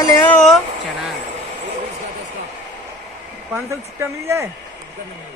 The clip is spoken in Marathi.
क्या ले आओ चना 500 छुट्टा मिल जाए